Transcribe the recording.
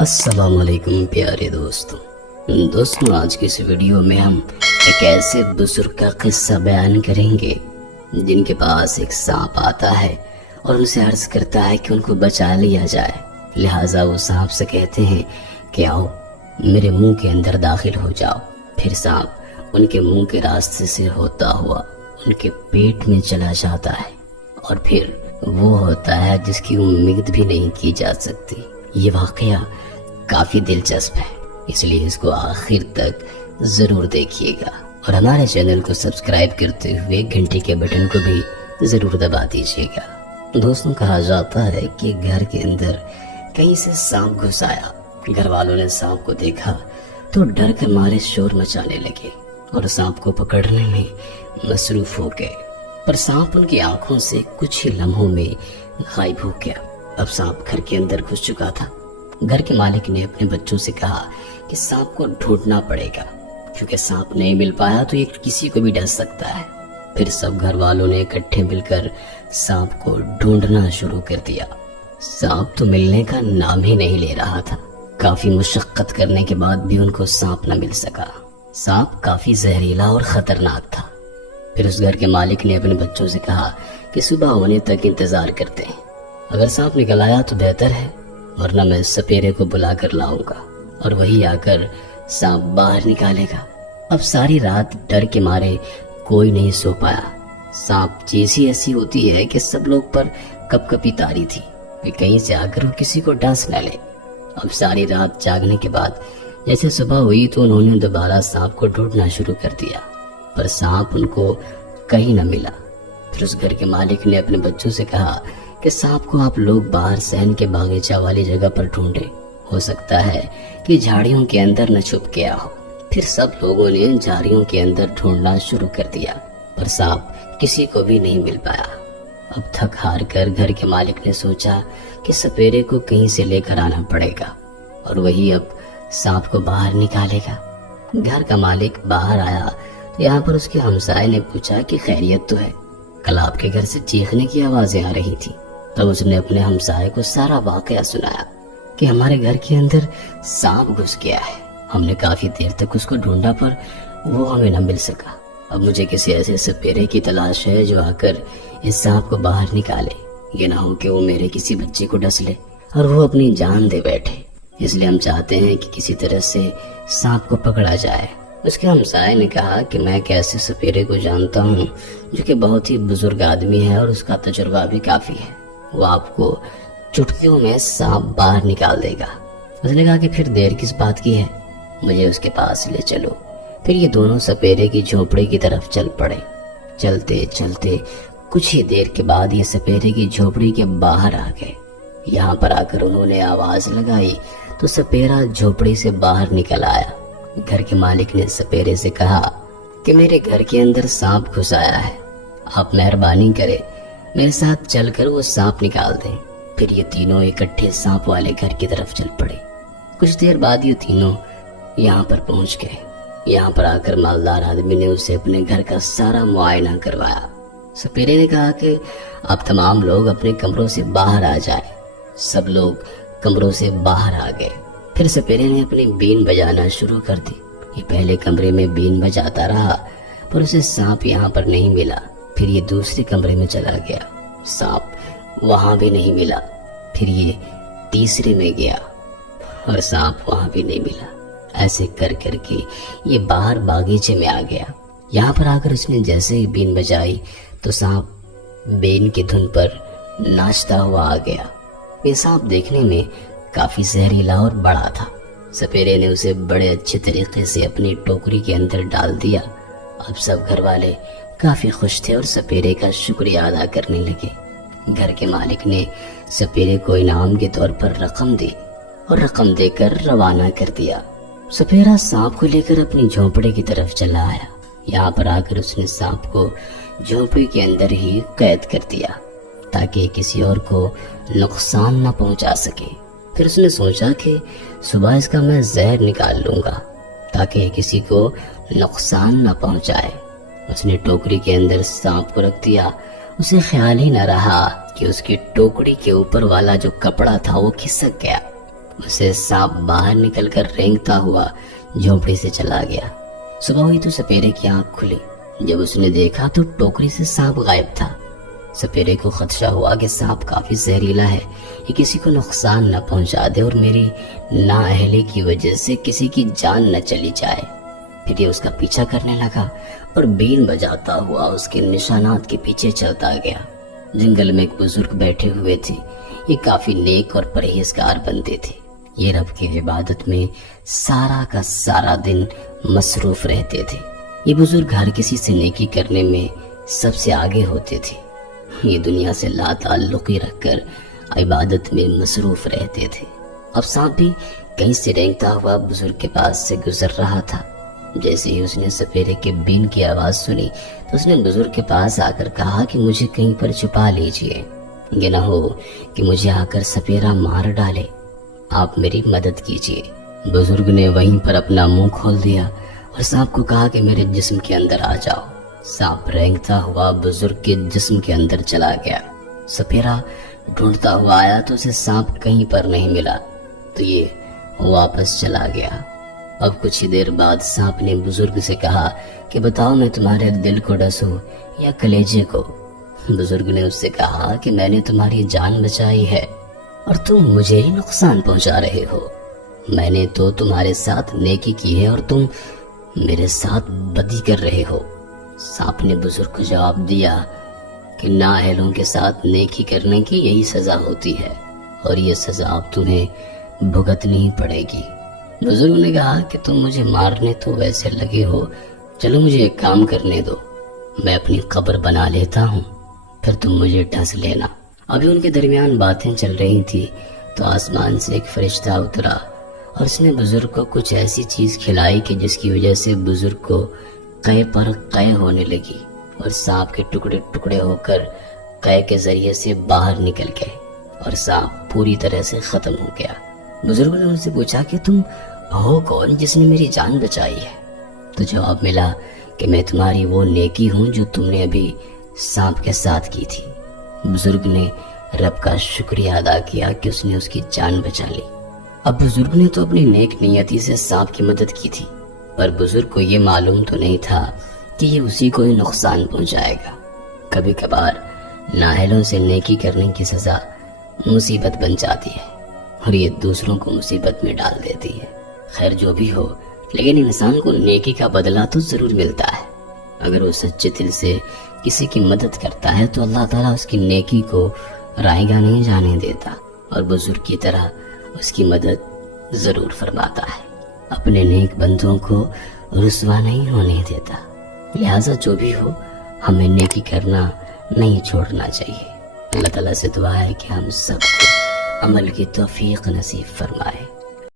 अस्सलाम वालेकुम प्यारे दोस्तों आज की इस वीडियो में हम एक ऐसे बुजुर्ग का किस्सा बयान करेंगे जिनके पास एक सांप आता है और उनसे अर्ज करता है कि उनको बचा लिया जाए। लिहाजा वो सांप से कहते हैं कि आओ मेरे मुंह के अंदर दाखिल हो जाओ। फिर सांप उनके मुंह के रास्ते से होता हुआ उनके पेट में चला जाता है और फिर वो होता है जिसकी उम्मीद भी नहीं की जा सकती। ये वाकया काफी दिलचस्प है, इसलिए इसको आखिर तक जरूर देखिएगा और हमारे चैनल को सब्सक्राइब करते हुए घंटी के बटन को भी जरूर दबा दीजिएगा। दोस्तों, कहा जाता है कि घर के अंदर कहीं से सांप घुस आया। घर वालों ने सांप को देखा तो डर के मारे शोर मचाने लगे और सांप को पकड़ने में मसरूफ हो गए, पर सांप उनकी आंखों से कुछ ही लम्हों में गायब हो गया। अब सांप घर के अंदर घुस चुका था। घर के मालिक ने अपने बच्चों से कहा कि सांप को ढूंढना पड़ेगा, क्योंकि सांप नहीं मिल पाया तो ये किसी को भी डस सकता है। फिर सब घर वालों ने इकट्ठे मिलकर सांप को ढूंढना शुरू कर दिया। सांप तो मिलने का नाम ही नहीं ले रहा था। काफी मुशक्कत करने के बाद भी उनको सांप न मिल सका। सांप काफी जहरीला और खतरनाक था। फिर उस घर के मालिक ने अपने बच्चों से कहा कि सुबह होने तक इंतजार करते हैं, अगर सांप निकल आया तो बेहतर है, वरना मैं सपेरे को बुला कर लाऊंगा और वही आकर सांप बाहर निकालेगा। अब सारी रात डर के मारे कोई नहीं सो पाया। सांप चीज ही ऐसी होती है कि सब लोग पर कपकपी तारी थी कि कहीं से आकर वो किसी को डस न ले। अब सारी रात जागने के बाद जैसे सुबह हुई तो उन्होंने दोबारा सांप को ढूंढना शुरू कर दिया, पर सांप उनको कहीं न मिला। फिर उस घर के मालिक ने अपने बच्चों से कहा कि सांप को आप लोग बाहर सहन के बागीचा वाली जगह पर ढूंढे, हो सकता है कि झाड़ियों के अंदर न छुप गया हो। फिर सब लोगों ने झाड़ियों के अंदर ढूंढना शुरू कर दिया, पर सांप किसी को भी नहीं मिल पाया। अब थक हार कर घर के मालिक ने सोचा कि सपेरे को कहीं से लेकर आना पड़ेगा और वही अब सांप को बाहर निकालेगा। घर का मालिक बाहर आया तो यहाँ पर उसके हमसाये ने पूछा कि खैरियत तो है, कल आपके घर से चीखने की आवाजें आ रही थी। तब उसने अपने हमसाये को सारा वाकया सुनाया कि हमारे घर के अंदर सांप घुस गया है। हमने काफी देर तक उसको ढूंढा पर वो हमें न मिल सका। अब मुझे किसी ऐसे सपेरे की तलाश है जो आकर इस सांप को बाहर निकाले। ये ना हो कि वो मेरे किसी बच्चे को डस ले और वो अपनी जान दे बैठे। इसलिए हम चाहते हैं कि किसी तरह से सांप को पकड़ा जाए। उसके हमसाये ने कहा कि मैं कैसे सपेरे को जानता हूँ, जो कि बहुत ही बुजुर्ग आदमी है और उसका तजुर्बा भी काफी है। वो आपको चुटकियों में सांप बाहर निकाल देगा। उसने कहा कि फिर देर किस बात की है, मुझे उसके पास ले चलो। फिर ये दोनों सपेरे की झोपड़ी की तरफ चल पड़े। चलते चलते कुछ ही देर के बाद ये सपेरे की झोपड़ी के बाहर आ गए। यहाँ पर आकर उन्होंने आवाज लगाई तो सपेरा झोपड़ी से बाहर निकल आया। घर के मालिक ने सपेरे से कहा कि मेरे घर के अंदर सांप घुस आया है, आप मेहरबानी करें मेरे साथ चलकर वो सांप निकाल दें। फिर ये तीनों इकट्ठे सांप वाले घर की तरफ चल पड़े। कुछ देर बाद ये तीनों यहाँ पर पहुंच गए। यहाँ पर आकर मालदार आदमी ने उसे अपने घर का सारा मुआयना करवाया। सपेरे ने कहा कि आप तमाम लोग अपने कमरों से बाहर आ जाए। सब लोग कमरों से बाहर आ गए। फिर सपेरे ने अपनी बीन बजाना शुरू कर दी। ये पहले कमरे में बीन बजाता रहा पर उसे सांप यहाँ पर नहीं मिला। फिर ये दूसरे कमरे में चला गया, सांप वहां भी नहीं मिला। फिर ये तीसरे में गया और सांप वहां भी नहीं मिला। ऐसे कर करके ये बाहर बागीचे में आ गया। यहाँ पर आकर उसने जैसे ही बीन बजाई तो सांप बीन की धुन पर नाचता हुआ आ गया। ये सांप देखने में काफी जहरीला और बड़ा था। सपेरे ने उसे बड़े अच्छे तरीके से अपनी टोकरी के अंदर डाल दिया। अब सब घर वाले काफी खुश थे और सपेरे का शुक्रिया अदा करने लगे। घर के मालिक ने सपेरे को इनाम के तौर पर रकम दी और रकम देकर रवाना कर दिया। सपेरा सांप को लेकर अपनी झोंपड़ी की तरफ चला आया। यहाँ पर आकर उसने सांप को झोंपड़ी के अंदर ही कैद कर दिया ताकि किसी और को नुकसान न पहुंचा सके। फिर उसने सोचा कि सुबह इसका मैं जहर निकाल लूंगा ताकि किसी को नुकसान न पहुंचाए। उसने टोकरी के अंदर सांप को रख दिया। उसे ख्याल ही न रहा कि उसकी टोकरी के ऊपर वाला जो कपड़ा था वो खिसक गया। اسے سانپ باہر نکل کر رینگتا ہوا جھونپڑی سے چلا گیا۔ صبح ہوئی تو سپیرے کی آنکھ کھلی۔ جب اس نے دیکھا تو ٹوکری سے سانپ غائب تھا۔ سپیرے کو خدشہ ہوا کہ سانپ کافی زہریلا ہے، یہ کسی کو نقصان نہ پہنچا دے اور میری نااہلی کی وجہ سے کسی کی جان نہ چلی جائے۔ پھر یہ اس کا پیچھا کرنے لگا اور بین بجاتا ہوا اس کے نشانات کے پیچھے چلتا گیا۔ جنگل میں ایک بزرگ بیٹھے ہوئے تھے، یہ کافی نیک اور پرہیزگار بندے تھے۔ یہ رب کی عبادت میں سارا کا سارا دن مصروف رہتے تھے۔ یہ بزرگ ہر کسی سے نیکی کرنے میں سب سے آگے ہوتے تھے۔ یہ دنیا سے لا تعلقی رکھ کر عبادت میں مصروف رہتے تھے۔ اب سانپ بھی کہیں سے رینگتا ہوا بزرگ کے پاس سے گزر رہا تھا۔ جیسے ہی اس نے سپیرے کے بین کی آواز سنی تو اس نے بزرگ کے پاس آ کر کہا کہ مجھے کہیں پر چھپا لیجئے، یہ نہ ہو کہ مجھے آ کر سپیرا مار ڈالے، آپ میری مدد کیجئے۔ بزرگ نے وہیں پر اپنا منہ کھول دیا اور سانپ کو کہا کہ میرے جسم کے اندر آ جاؤ۔ سانپ رینگتا ہوا بزرگ کے جسم کے اندر چلا گیا۔ سپیرا ڈھونڈتا ہوا آیا تو اسے سانپ کہیں پر نہیں ملا تو یہ واپس چلا گیا۔ اب کچھ ہی دیر بعد سانپ نے بزرگ سے کہا کہ بتاؤ میں تمہارے دل کو ڈسوں یا کلیجے کو؟ بزرگ نے اس سے کہا کہ میں نے تمہاری جان بچائی ہے اور تم مجھے ہی نقصان پہنچا رہے ہو۔ میں نے تو تمہارے ساتھ نیکی کی ہے اور تم میرے ساتھ بدی کر رہے ہو۔ سانپ نے بزرگ کو جواب دیا کہ نااہلوں کے ساتھ نیکی کرنے کی یہی سزا ہوتی ہے اور یہ سزا اب تمہیں بھگتنی پڑے گی۔ بزرگ نے کہا کہ تم مجھے مارنے تو ویسے لگے ہو، چلو مجھے ایک کام کرنے دو، میں اپنی قبر بنا لیتا ہوں، پھر تم مجھے ڈھس لینا۔ ابھی ان کے درمیان باتیں چل رہی تھی تو آسمان سے ایک فرشتہ اترا اور اس نے بزرگ کو کچھ ایسی چیز کھلائی کہ جس کی وجہ سے بزرگ کو قے پر قے ہونے لگی اور سانپ کے ٹکڑے ٹکڑے ہو کر قے کے ذریعے سے باہر نکل گئے اور سانپ پوری طرح سے ختم ہو گیا۔ بزرگ نے ان سے پوچھا کہ تم ہو کون جس نے میری جان بچائی ہے؟ تو جواب ملا کہ میں تمہاری وہ نیکی ہوں جو تم نے ابھی سانپ کے ساتھ کی تھی۔ بزرگ نے رب کا شکریہ ادا کیا کہ اس نے اس کی جان بچا لی۔ اب بزرگ نے تو اپنی نیک نیتی سے سانپ کی مدد کی تھی، پر بزرگ کو یہ معلوم تو نہیں تھا کہ یہ اسی کو ہی نقصان پہنچائے گا۔ کبھی کبھار نااہلوں سے نیکی کرنے کی سزا مصیبت بن جاتی ہے اور یہ دوسروں کو مصیبت میں ڈال دیتی ہے۔ خیر جو بھی ہو، لیکن انسان کو نیکی کا بدلہ تو ضرور ملتا ہے۔ اگر وہ سچے دل سے کسی کی مدد کرتا ہے تو اللہ تعالیٰ اس کی نیکی کو رائے گاہ نہیں جانے دیتا اور بزرگ کی طرح اس کی مدد ضرور فرماتا ہے، اپنے نیک بندوں کو رسوا نہیں ہونے دیتا۔ لہٰذا جو بھی ہو، ہمیں نیکی کرنا نہیں چھوڑنا چاہیے۔ اللہ تعالیٰ سے دعا ہے کہ ہم سب کو عمل کی توفیق نصیب فرمائے۔